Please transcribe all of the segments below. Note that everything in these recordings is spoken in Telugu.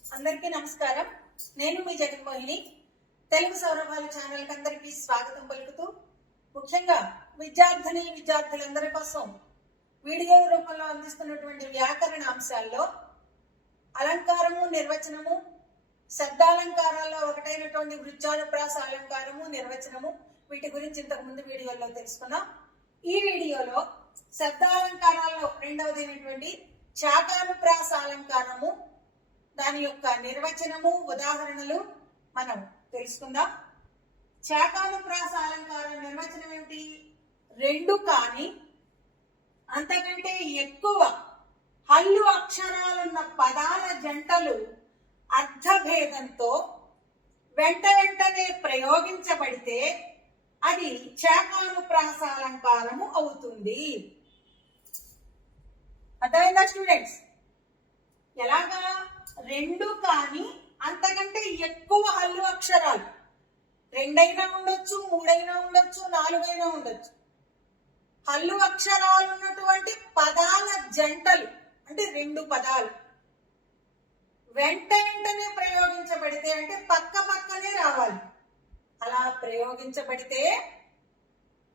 అందరికీ నమస్కారం. నేను మీ జగన్మోహిని. తెలుగు సౌరభాలు ఛానల్ కి అందరికీ స్వాగతం పలుకుతూ, ముఖ్యంగా విద్యార్థులందరి కోసం వీడియో రూపంలో అందిస్తున్నటువంటి వ్యాకరణ అంశాల్లో అలంకారము, నిర్వచనము, శబ్దాలంకారాల్లో ఒకటైనటువంటి వృత్యానుప్రాస అలంకారము, నిర్వచనము, వీటి గురించి ఇంతకు ముందు వీడియోలో తెలుసుకున్నాం. ఈ వీడియోలో శబ్దాలంకారాల్లో రెండవదైనటువంటి శాకానుప్రాస అలంకారము, దాని యొక్క నిర్వచనము, ఉదాహరణలు మనం తెలుసుకుందాం. శాకానుప్రాస అలంకారం నిర్వచనం ఏమిటి? రెండు కాని అంతకంటే ఎక్కువ హల్లు అక్షరాలున్న పదాల జంటలు అర్థభేదంతో వెంటనే ప్రయోగించబడితే అది శాకానుప్రాస అలంకారము అవుతుంది. అర్థమైందా స్టూడెంట్స్? ఎలాగా? రెండు కాని అంతకంటే ఎక్కువ హల్లు అక్షరాలు, రెండైనా ఉండొచ్చు, మూడైనా ఉండొచ్చు, నాలుగైనా ఉండొచ్చు, హల్లు అక్షరాలు ఉన్నటువంటి పదాల జంటలు అంటే రెండు పదాలు వెంటనే ప్రయోగించబడితే అంటే పక్కనే రావాలి. అలా ప్రయోగించబడితే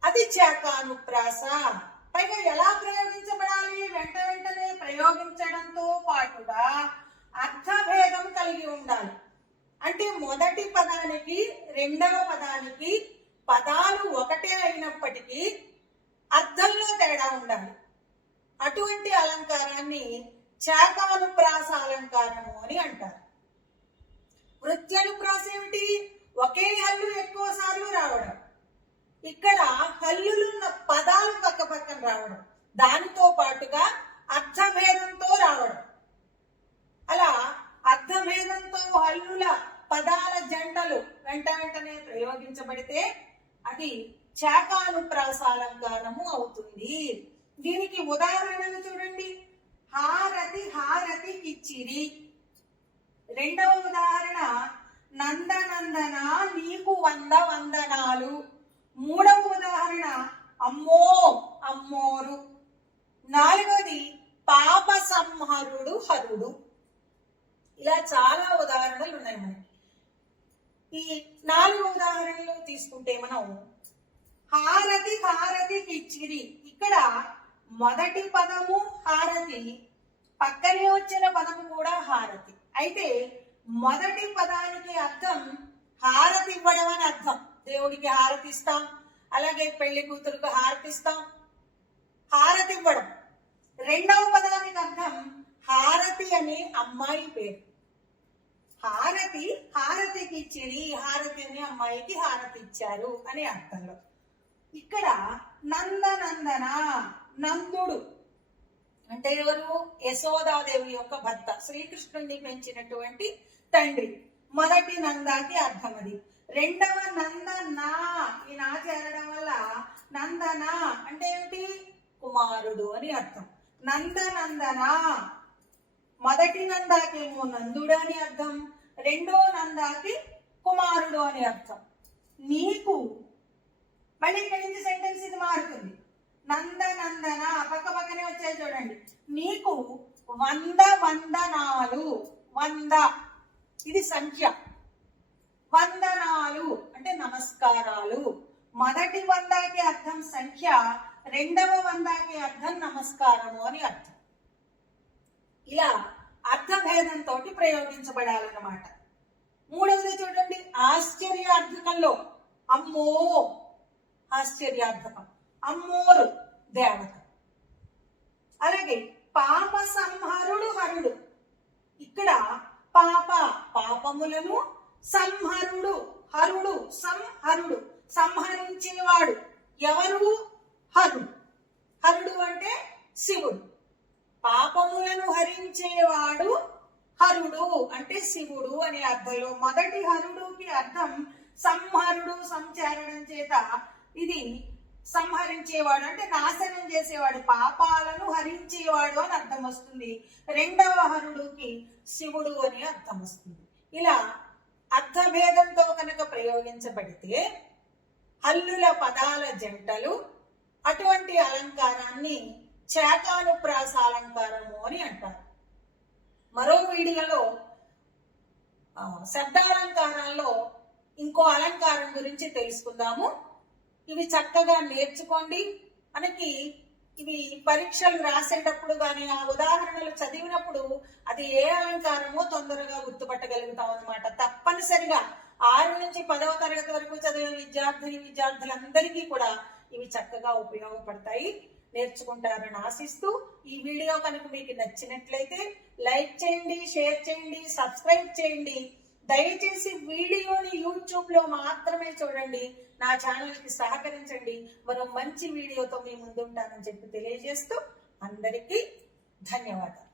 అది శాకానుప్రాస. పైగా ఎలా ప్రయోగించబడాలి? వెంటనే ప్రయోగించడంతో పాటుగా అర్థభేదం కలిగి ఉండాలి. అంటే మొదటి పదానికి రెండవ పదానికి పదాలు ఒకటే అయినప్పటికీ అర్థంలో తేడా ఉండాలి. అటువంటి అలంకారాన్ని శాకానుప్రాస అలంకారము అని అంటారు. వృత్యానుప్రాస ఏమిటి? ఒకే హల్లు ఎక్కువ సార్లు రావడం. ఇక్కడ హల్లులున్న పదాలు పక్కన రావడం, దానితో పాటుగా అర్థభేదంతో రావడం. అలా అర్థభేదంతో హల్లుల పదాల జంటలు వెంటనే ప్రయోగించబడితే అది శాకానుప్రాస అలంకారము అవుతుంది. దీనికి ఉదాహరణలు చూడండి. హారతి కిచ్చిరి. రెండవ ఉదాహరణ నందనందన నీకు 100 వందనాలు. మూడవ ఉదాహరణ అమ్మో అమ్మోరు. నాలుగవది పాప సంహరుడు హరుడు. ఇలా చాలా ఉదాహరణలు ఉన్నాయి మనకి. ఈ 4 ఉదాహరణలు తీసుకుంటే మనం హారతి కిచ్చిరి, ఇక్కడ మొదటి పదము హారతి, పక్కనే వచ్చిన పదము కూడా హారతి. అయితే మొదటి పదానికి అర్థం హారతి ఇవ్వడం అని అర్థం. దేవుడికి హారతి ఇస్తాం, అలాగే పెళ్లి కూతురుకు హారతి ఇస్తాం, హారతి ఇవ్వడం. రెండవ పదానికి అర్థం హారతి అనే అమ్మాయి పేరు. హారతికి ఇచ్చిరి, హారతి అనే అమ్మాయికి హారతి ఇచ్చారు అనే అర్థంలో. ఇక్కడ నందనందన, నందుడు అంటే ఎవరు? యశోదాదేవి యొక్క భర్త, శ్రీకృష్ణుడిని పెంచినటువంటి తండ్రి. మొదటి నందాకి అర్థం అది. రెండవ నందనా, ఈ నా చేరడం వల్ల నందన అంటే ఏమిటి? కుమారుడు అని అర్థం. నందనందన, మొదటి నందాకేమో నందుడు అని అర్థం, రెండో నందాకి కుమారుడు అని అర్థం. నీకు, మళ్ళీ ఇక్కడి నుంచి సెంటెన్స్ ఇది మారుతుంది. నందనందన పక్కనే వచ్చాయి చూడండి. నీకు 100 వందనాలు. 100 ఇది సంఖ్య, వందనాలు అంటే నమస్కారాలు. మొదటి 100కి అర్థం సంఖ్య, రెండవ 100కి అర్థం నమస్కారము అని అర్థం. ఇలా అర్థభేదంతో ప్రయోగించబడాలన్నమాట. మూడవది చూడండి, ఆశ్చర్యార్థకంలో అమ్మో ఆశ్చర్యార్థకం, అమ్మోరు దేవత. అలాగే పాప సంహరుడు హరుడు, ఇక్కడ పాపములను, సంహరుడు హరుడు, సంహరుడు సంహరించేవాడు ఎవరు? హరుడు. హరుడు అంటే శివుడు. పాపములను హరించేవాడు హరుడు అంటే శివుడు అనే అర్థంలో. మొదటి హరుడుకి అర్థం సంహరుడు, సంచారణం చేత ఇది సంహరించేవాడు అంటే నాశనం చేసేవాడు, పాపాలను హరించేవాడు అని అర్థం వస్తుంది. రెండవ హరుడుకి శివుడు అని అర్థం వస్తుంది. ఇలా అర్థభేదంతో కనుక ప్రయోగించబడితే హల్లుల పదాల జంటలు అటువంటి అలంకారాన్ని శాకానుప్రాస అలంకారము అని అంటారు. మరో వీడియోలో శబ్దాలంకారాల్లో ఇంకో అలంకారం గురించి తెలుసుకుందాము. ఇవి చక్కగా నేర్చుకోండి. మనకి ఇవి పరీక్షలు రాసేటప్పుడు కానీ ఆ ఉదాహరణలు చదివినప్పుడు అది ఏ అలంకారమో తొందరగా గుర్తుపట్టగలుగుతాం అన్నమాట. తప్పనిసరిగా 6 నుంచి 10వ తరగతి వరకు చదివే విద్యార్థులందరికీ కూడా ఇవి చక్కగా ఉపయోగపడతాయి. నేర్చుకుంటారని ఆశిస్తూ ఈ వీడియో కనుక మీకు నచ్చినట్లయితే లైక్ చేయండి, షేర్ చేయండి, సబ్స్క్రైబ్ చేయండి. దయచేసి వీడియోని యూట్యూబ్ లో మాత్రమే చూడండి. నా ఛానల్ కి సహకరించండి. మరో మంచి వీడియోతో మీ ముందుంటానని చెప్పి తెలియజేస్తూ అందరికీ ధన్యవాదాలు.